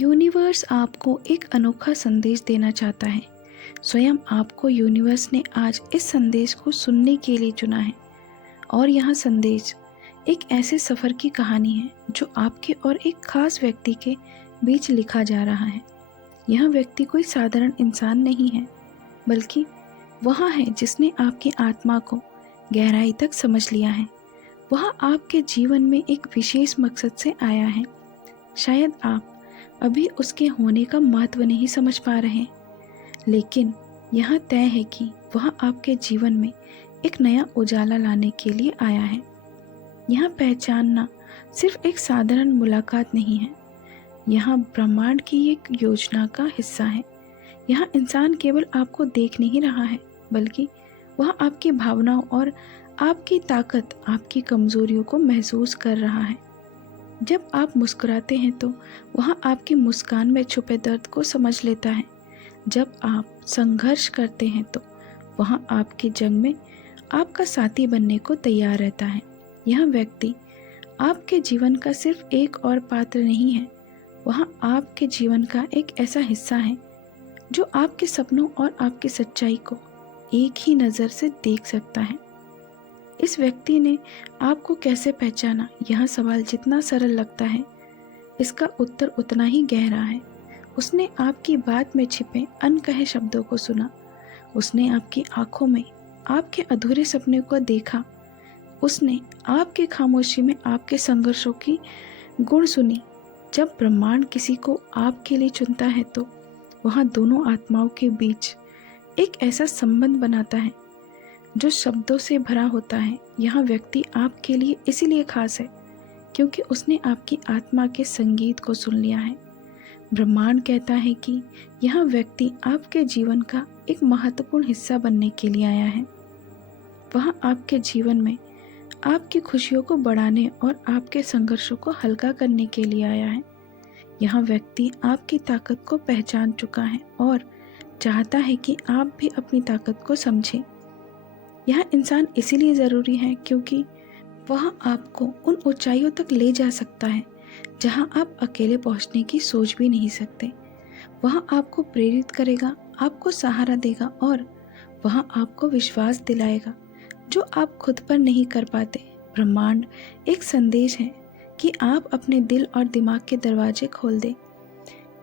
Universe आपको एक अनोखा संदेश देना चाहता है। स्वयं आपको यूनिवर्स ने आज इस संदेश को सुनने के लिए चुना है। और यह संदेश एक ऐसे सफ़र की कहानी है जो आपके और एक खास व्यक्ति के बीच लिखा जा रहा है। यह व्यक्ति कोई साधारण इंसान नहीं है, बल्कि वह है जिसने आपकी आत्मा को गहराई तक समझ लिया है। वह आपके जीवन में एक विशेष मकसद से आया है। शायद आप अभी उसके होने का महत्व नहीं समझ पा रहे, लेकिन यह तय है कि वह आपके जीवन में एक नया उजाला लाने के लिए आया है। यह पहचानना सिर्फ एक साधारण मुलाकात नहीं है, यह ब्रह्मांड की एक योजना का हिस्सा है। यह इंसान केवल आपको देख नहीं रहा है, बल्कि वह आपकी भावनाओं और आपकी ताकत, आपकी कमजोरियों को महसूस कर रहा है। जब आप मुस्कुराते हैं तो वह आपकी मुस्कान में छुपे दर्द को समझ लेता है। जब आप संघर्ष करते हैं तो वह आपकी जंग में आपका साथी बनने को तैयार रहता है। यह व्यक्ति आपके जीवन का सिर्फ एक और पात्र नहीं है, वह आपके जीवन का एक ऐसा हिस्सा है जो आपके सपनों और आपकी सच्चाई को एक ही नज़र से देख सकता है। इस व्यक्ति ने आपको कैसे पहचाना? यह सवाल जितना सरल लगता है, इसका उत्तर उतना ही गहरा है। उसने आपकी बात में छिपे अनकहे शब्दों को सुना। उसने आपकी आंखों में आपके अधूरे सपने को देखा। उसने आपके खामोशी में आपके संघर्षों की गुण सुनी। जब ब्रह्मांड किसी को आपके लिए चुनता है तो वह दोनों आत्माओं के बीच एक ऐसा संबंध बनाता है जो शब्दों से भरा होता है। यह व्यक्ति आपके लिए इसीलिए खास है क्योंकि उसने आपकी आत्मा के संगीत को सुन लिया है। ब्रह्मांड कहता है कि यह व्यक्ति आपके जीवन का एक महत्वपूर्ण हिस्सा बनने के लिए आया है। वह आपके जीवन में आपकी खुशियों को बढ़ाने और आपके संघर्षों को हल्का करने के लिए आया है। यह व्यक्ति आपकी ताकत को पहचान चुका है और चाहता है कि आप भी अपनी ताकत को समझें। यह इंसान इसीलिए ज़रूरी है क्योंकि वह आपको उन ऊंचाइयों तक ले जा सकता है जहां आप अकेले पहुंचने की सोच भी नहीं सकते। वह आपको प्रेरित करेगा, आपको सहारा देगा और वह आपको विश्वास दिलाएगा जो आप खुद पर नहीं कर पाते। ब्रह्मांड एक संदेश है कि आप अपने दिल और दिमाग के दरवाजे खोल दें,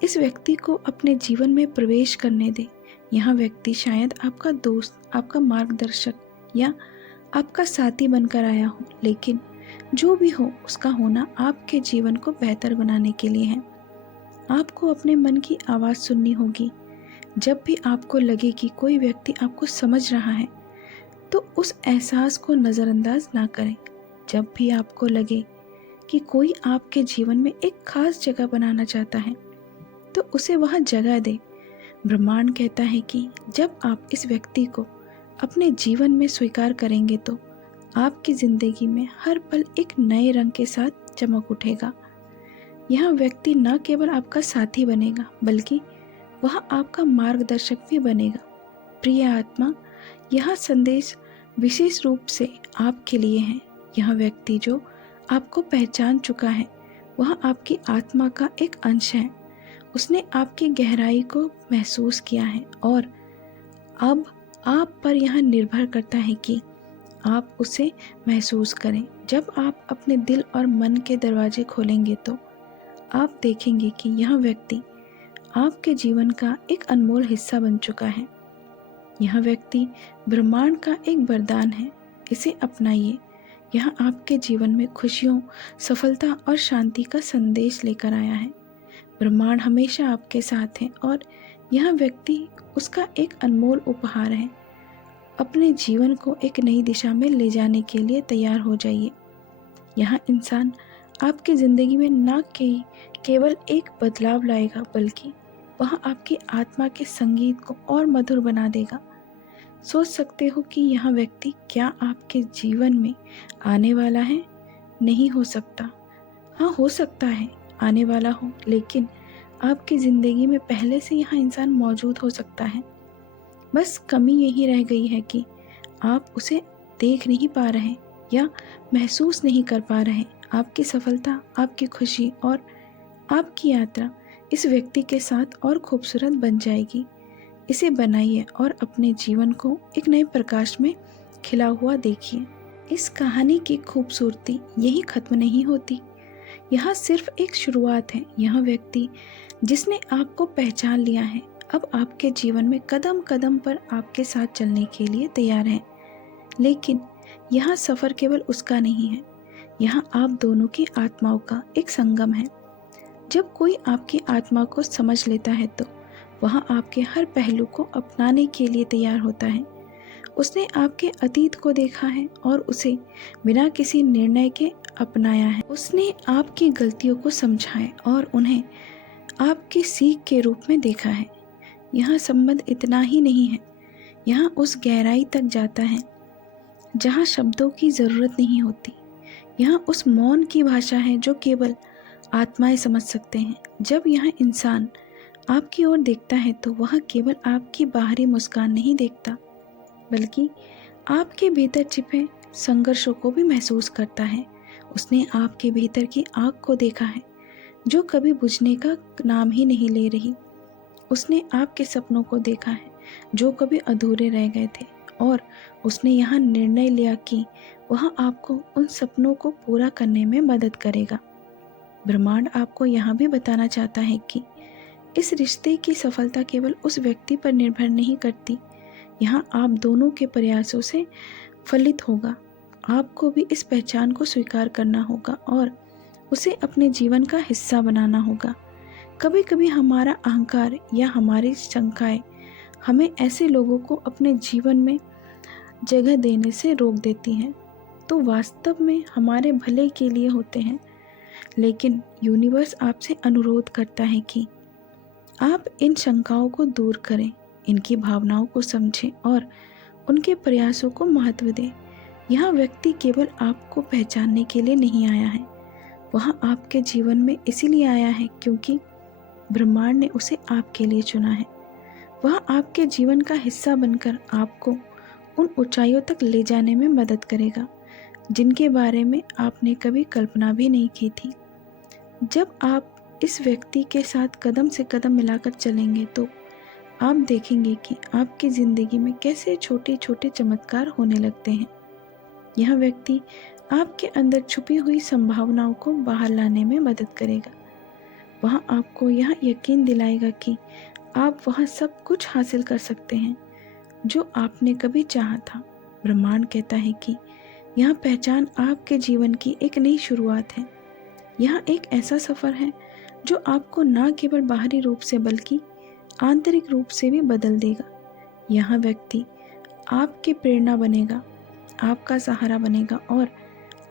इस व्यक्ति को अपने जीवन में प्रवेश करने दें। यह व्यक्ति शायद आपका दोस्त, आपका मार्गदर्शक या आपका साथी बनकर आया हो, लेकिन जो भी हो उसका होना आपके जीवन को बेहतर बनाने के लिए है। आपको अपने मन की आवाज़ सुननी होगी। जब भी आपको लगे कि कोई व्यक्ति आपको समझ रहा है तो उस एहसास को नज़रअंदाज ना करें। जब भी आपको लगे कि कोई आपके जीवन में एक खास जगह बनाना चाहता है तो उसे वह जगह दे। ब्रह्मांड कहता है कि जब आप इस व्यक्ति को अपने जीवन में स्वीकार करेंगे तो आपकी ज़िंदगी में हर पल एक नए रंग के साथ चमक उठेगा। यह व्यक्ति न केवल आपका साथी बनेगा, बल्कि वह आपका मार्गदर्शक भी बनेगा। प्रिय आत्मा, यह संदेश विशेष रूप से आपके लिए है। यह व्यक्ति जो आपको पहचान चुका है, वह आपकी आत्मा का एक अंश है। उसने आपकी गहराई को महसूस किया है और अब आप पर यह निर्भर करता है कि आप उसे महसूस करें। जब आप अपने दिल और मन के दरवाजे खोलेंगे तो आप देखेंगे कि यह व्यक्ति आपके जीवन का एक अनमोल हिस्सा बन चुका है। यह व्यक्ति ब्रह्मांड का एक वरदान है, इसे अपनाइए। यह आपके जीवन में खुशियों, सफलता और शांति का संदेश लेकर आया है। ब्रह्मांड हमेशा आपके साथ है और यह व्यक्ति उसका एक अनमोल उपहार है। अपने जीवन को एक नई दिशा में ले जाने के लिए तैयार हो जाइए। यह इंसान आपकी ज़िंदगी में न केवल एक बदलाव लाएगा, बल्कि वह आपकी आत्मा के संगीत को और मधुर बना देगा। सोच सकते हो कि यह व्यक्ति क्या आपके जीवन में आने वाला है? नहीं हो सकता। हाँ, हो सकता है आने वाला हो, लेकिन आपकी ज़िंदगी में पहले से यह इंसान मौजूद हो सकता है। बस कमी यही रह गई है कि आप उसे देख नहीं पा रहे या महसूस नहीं कर पा रहे। आपकी सफलता, आपकी खुशी और आपकी यात्रा इस व्यक्ति के साथ और खूबसूरत बन जाएगी। इसे बनाइए और अपने जीवन को एक नए प्रकाश में खिला हुआ देखिए। इस कहानी की खूबसूरती यही खत्म नहीं होती। यह सिर्फ एक शुरुआत है। यह व्यक्ति जिसने आपको पहचान लिया है अब आपके जीवन में कदम कदम पर आपके साथ चलने के लिए तैयार है। लेकिन यह सफ़र केवल उसका नहीं है, यह आप दोनों की आत्माओं का एक संगम है। जब कोई आपकी आत्मा को समझ लेता है तो वह आपके हर पहलू को अपनाने के लिए तैयार होता है। उसने आपके अतीत को देखा है और उसे बिना किसी निर्णय के अपनाया है। उसने आपकी गलतियों को समझा है और उन्हें आपकी सीख के रूप में देखा है। यह संबंध इतना ही नहीं है, यह उस गहराई तक जाता है जहाँ शब्दों की ज़रूरत नहीं होती। यह उस मौन की भाषा है जो केवल आत्माएं समझ सकते हैं। जब यह इंसान आपकी ओर देखता है तो वह केवल आपकी बाहरी मुस्कान नहीं देखता, बल्कि आपके भीतर छिपे संघर्षों को भी महसूस करता है। उसने आपके भीतर की आग को देखा है जो कभी बुझने का नाम ही नहीं ले रही। उसने आपके सपनों को देखा है जो कभी अधूरे रह गए थे और उसने यहाँ निर्णय लिया कि वह आपको उन सपनों को पूरा करने में मदद करेगा। ब्रह्मांड आपको यहाँ भी बताना चाहता है कि इस रिश्ते की सफलता केवल उस व्यक्ति पर निर्भर नहीं करती, यहाँ आप दोनों के प्रयासों से फलित होगा। आपको भी इस पहचान को स्वीकार करना होगा और उसे अपने जीवन का हिस्सा बनाना होगा। कभी कभी हमारा अहंकार या हमारी शंकाएं हमें ऐसे लोगों को अपने जीवन में जगह देने से रोक देती हैं, तो वास्तव में हमारे भले के लिए होते हैं। लेकिन यूनिवर्स आपसे अनुरोध करता है कि आप इन शंकाओं को दूर करें, इनकी भावनाओं को समझें और उनके प्रयासों को महत्व दें। यह व्यक्ति केवल आपको पहचानने के लिए नहीं आया है, वह आपके जीवन में इसीलिए आया है क्योंकि ब्रह्मांड ने उसे आपके लिए चुना है। वह आपके जीवन का हिस्सा बनकर आपको उन ऊंचाइयों तक ले जाने में मदद करेगा जिनके बारे में आपने कभी कल्पना भी नहीं की थी। जब आप इस व्यक्ति के साथ कदम से कदम मिलाकर चलेंगे तो आप देखेंगे कि आपकी ज़िंदगी में कैसे छोटे छोटे चमत्कार होने लगते हैं। यह व्यक्ति आपके अंदर छुपी हुई संभावनाओं को बाहर लाने में मदद करेगा। वह आपको यह यकीन दिलाएगा कि आप वह सब कुछ हासिल कर सकते हैं जो आपने कभी चाहा था। ब्रह्मांड कहता है कि यह पहचान आपके जीवन की एक नई शुरुआत है। यह एक ऐसा सफ़र है जो आपको न केवल बाहरी रूप से बल्कि आंतरिक रूप से भी बदल देगा। यह व्यक्ति आपकी प्रेरणा बनेगा, आपका सहारा बनेगा और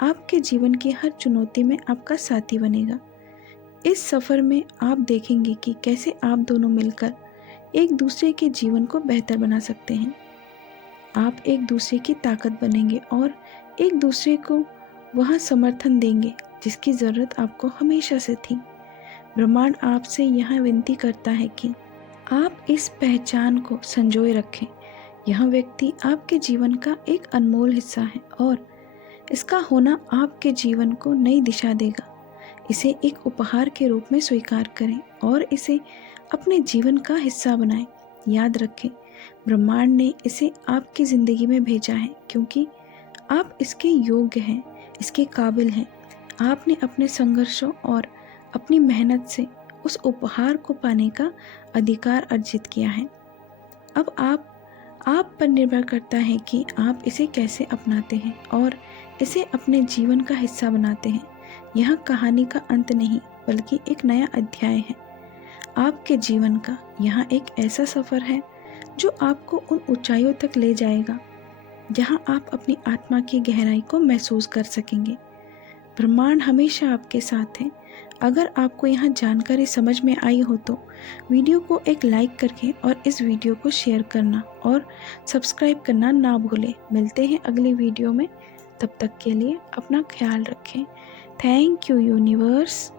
आपके जीवन की हर चुनौती में आपका साथी बनेगा। इस सफ़र में आप देखेंगे कि कैसे आप दोनों मिलकर एक दूसरे के जीवन को बेहतर बना सकते हैं। आप एक दूसरे की ताकत बनेंगे और एक दूसरे को वह समर्थन देंगे जिसकी ज़रूरत आपको हमेशा से थी। ब्रह्मांड आपसे यह विनती करता है कि आप इस पहचान को संजोए रखें। यह व्यक्ति आपके जीवन का एक अनमोल हिस्सा है और इसका होना आपके जीवन को नई दिशा देगा। इसे एक उपहार के रूप में स्वीकार करें और इसे अपने जीवन का हिस्सा बनाएं। याद रखें, ब्रह्मांड ने इसे आपकी ज़िंदगी में भेजा है क्योंकि आप इसके योग्य हैं, इसके काबिल हैं। आपने अपने संघर्षों और अपनी मेहनत से उस उपहार को पाने का अधिकार अर्जित किया है। अब आप पर निर्भर करता है कि आप इसे कैसे अपनाते हैं और इसे अपने जीवन का हिस्सा बनाते हैं। यह कहानी का अंत नहीं बल्कि एक नया अध्याय है आपके जीवन का। यहाँ एक ऐसा सफ़र है जो आपको उन ऊंचाइयों तक ले जाएगा जहाँ आप अपनी आत्मा की गहराई को महसूस कर सकेंगे। ब्रह्मांड हमेशा आपके साथ है। अगर आपको यहाँ जानकारी समझ में आई हो तो वीडियो को एक लाइक करके और इस वीडियो को शेयर करना और सब्सक्राइब करना ना भूलें। मिलते हैं अगली वीडियो में, तब तक के लिए अपना ख्याल रखें। Thank you universe.